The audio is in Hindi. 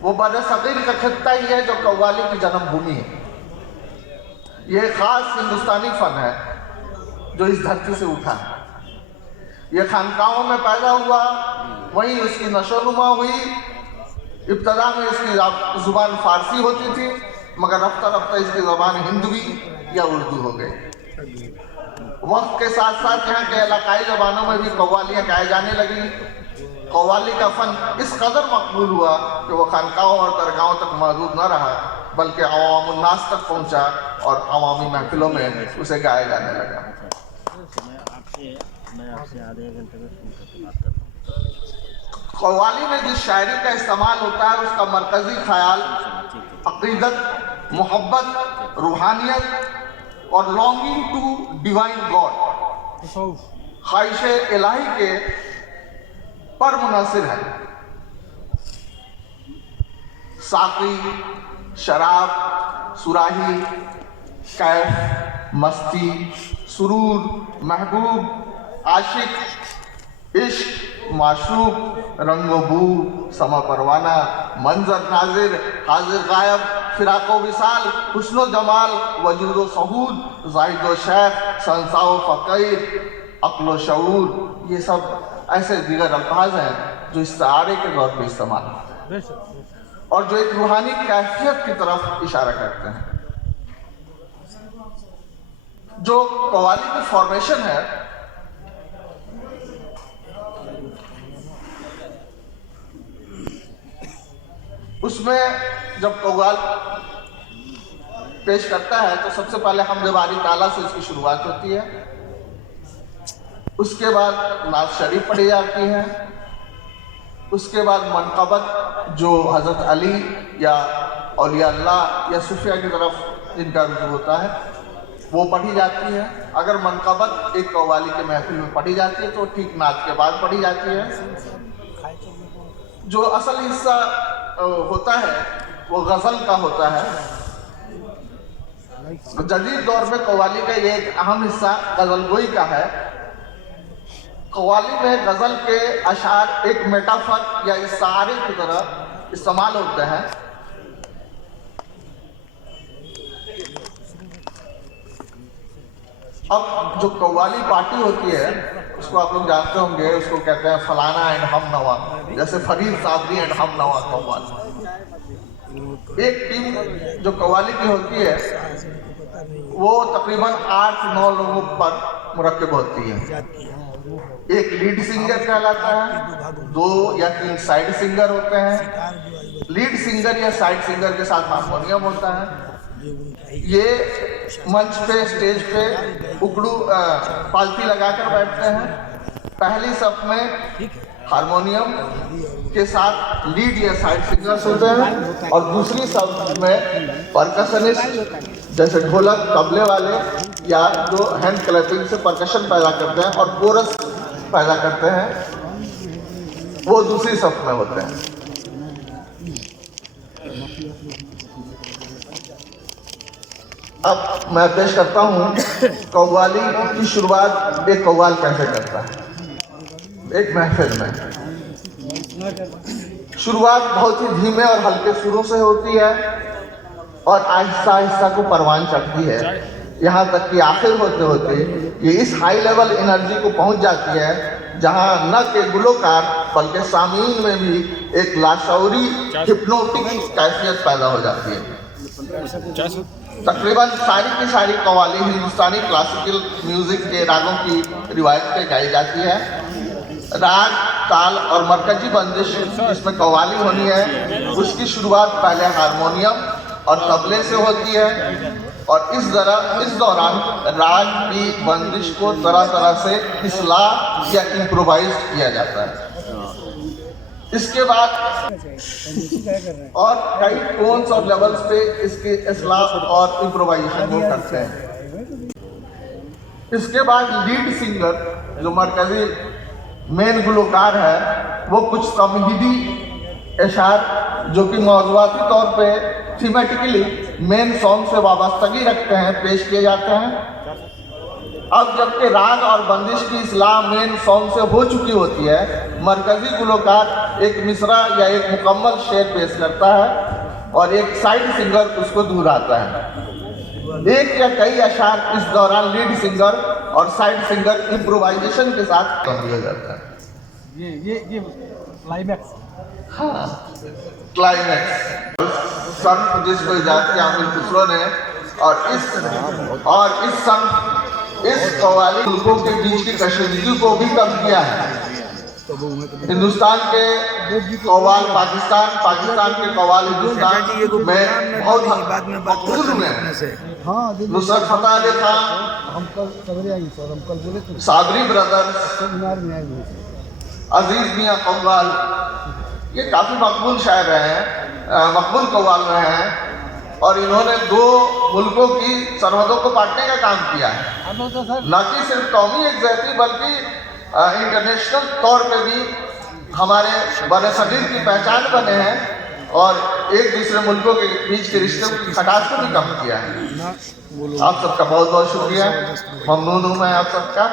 वो बरसगीर का खित्ता ही है जो कव्वाली की जन्मभूमि है। ये खास हिंदुस्तानी फन है जो इस धरती से उठा है। ये खानकाहों में पैदा हुआ, वहीं इसकी नशोनुमा हुई। इब्तदा में इसकी जुबान फारसी होती थी, मगर रफ्ता रफ्ता इसकी ज़बान हिंदवी या उर्दू हो गई। वक्त के साथ साथ यहाँ के इलाकाई ज़बानों में भी कव्वालियाँ गाई जाने लगी। कव्वाली का फन इस कदर मकबूल हुआ कि वो खानकाहों और दरगाहों तक महदूद न रहा, बल्कि अवामुन्नास तक पहुँचा और अवामी महफिलों में उसे गाया जाने लगा। मैं आपसे आधे घंटे में फोन करके बात करता हूँ। कव्वाली में जिस शायरी का इस्तेमाल होता है उसका मरकजी ख्याल अकीदत, मोहब्बत, रूहानियत और लॉन्गिंग टू डिवाइन गॉड, ख्वाहिश इलाही के पर मुनहसिर है। साकी, शराब, सुराही, कैफ, मस्ती, सुरूर, महबूब, आशिक, इश्क, माशूक, रंगो-बू, समा परवाना, मंजर नाजिर, हाजिर गायब, फिराको विसाल, हुस्नो जमाल, वजूदो सहूद, जाहिदो शेख, संसाओ फ़कीर, अक्लो शऊर, ये सब ऐसे दीगर अल्फाज हैं जो इस्तारे के दौर पर इस्तेमाल होते हैं और जो एक रूहानी कैफियत की तरफ इशारा करते हैं। जो कव्वाली की फॉर्मेशन है उसमें जब कव्वाल पेश करता है तो सबसे पहले हमद बारी ताला से उसकी शुरुआत होती है। उसके बाद नात शरीफ पढ़ी जाती है। उसके बाद मनक़बत जो हज़रत अली या औलिया अल्लाह या सूफिया की तरफ इनका रुजू होता है वो पढ़ी जाती है। अगर मनक़बत एक कव्वाली के महफिल में पढ़ी जाती है तो ठीक नात के बाद पढ़ी जाती है। जो असल हिस्सा होता है वो गज़ल का होता है। जदीद दौर में कव्वाली का ये एक अहम हिस्सा गज़लगोई का है। कव्वाली में गज़ल के अशार एक मेटाफर या इशारे की तरह इस्तेमाल होते हैं। अब जो कव्वाली पार्टी होती है उसको आप लोग जानते होंगे, उसको कहते हैं फलाना एंड हम नवा, जैसे फरीद सादरी एंड हम नवा कव्वाल। एक टीम जो कव्वाली की होती है वो तकरीबन 8-9 लोगों पर मुरक्कब होती है। एक लीड सिंगर कहलाता है, 2 या 3 साइड सिंगर होते हैं। लीड सिंगर या साइड सिंगर के साथ हारमोनियम होता है। ये मंच पे, स्टेज पे उकड़ू पालती लगाकर बैठते हैं। पहली सफ में हारमोनियम के साथ लीड या साइड सिंगर्स होते हैं और दूसरी सफ में परकशनिस्ट जैसे ढोलक, तबले वाले या जो हैंड क्लैपिंग से परकशन पैदा करते हैं और कोरस पैदा करते हैं, वो दूसरी सफ में होते हैं। अब मैं पेश करता हूँ कव्वाली की शुरुआत एक कव्वाल कैसे करता है। एक महफिल में शुरुआत बहुत ही धीमे और हल्के सुरों से होती है और आहिस्ता आहिस्ता को परवान चढ़ती है, यहाँ तक कि आखिर होते होते ये इस हाई लेवल एनर्जी को पहुँच जाती है जहाँ न के गुलकार बल्कि सामीन में भी एक लाशौरी हिप्नोटिक कैफियत पैदा हो जाती है। तकरीबन सारी की सारी कव्वाली हिंदुस्तानी क्लासिकल म्यूजिक के रागों की रिवायत पे गाई जाती है। राग, ताल और मरकजी बंदिश इसमें कव्वाली होनी है, उसकी शुरुआत पहले हारमोनियम और तबले से होती है और इस दौरान राग की बंदिश को तरह तरह से इस्लाह या इम्प्रोवाइज किया जाता है। इसके बाद और कई टोन्स और लेवल्स पे इसके इस्लाह और इम्प्रोवाइजेशन वो करते हैं। इसके बाद लीड सिंगर जो मरकजी मेन गुलकार है वो कुछ तमहीदी इशार जो कि मौज़ूआती तौर पे थीमेटिकली मेन सॉन्ग से वाबस्तगी रखते हैं पेश किए जाते हैं। अब जबकि राग और बंदिश की इस्लाह मेन सॉन्ग से हो चुकी होती है, मरकजी गुलकार एक मिसरा या एक मुकम्मल शेर पेश करता है और एक साइड सिंगर उसको दोहराता है। एक या कई अशार इस दौरान लीड सिंगर और साइड सिंगर इम्प्रोवाइजेशन के साथ कर दिया जाता है। ये क्लाइमैक्स। हाँ, क्लाइमैक्स संत जिसको इजाद किया आमिर खुसरो ने, और इस कव्वाली मुल्कों के बीच की कशीदगी को भी कम किया है। हिंदुस्तान के कव्वाल पाकिस्तान, पाकिस्तान के कव्वाल हिंदुस्तान में बहुत मकबूल हुए हैं। नुसरत फतेह अली खान, साबरी ब्रदर्स, अजीज मियां कव्वाल, ये काफी मकबूल शायर रहे हैं, मकबूल कव्वाल रहे हैं और इन्होंने दो मुल्कों की सरहदों को बांटने का काम किया है। न कि सिर्फ कौमी यकजहती बल्कि इंटरनेशनल तौर पे भी हमारे बरसगीर की पहचान बने हैं और एक दूसरे मुल्कों के बीच के रिश्तों की खटास को भी कम किया है। आप सबका बहुत बहुत शुक्रिया, ममनून हूँ मैं आप सबका।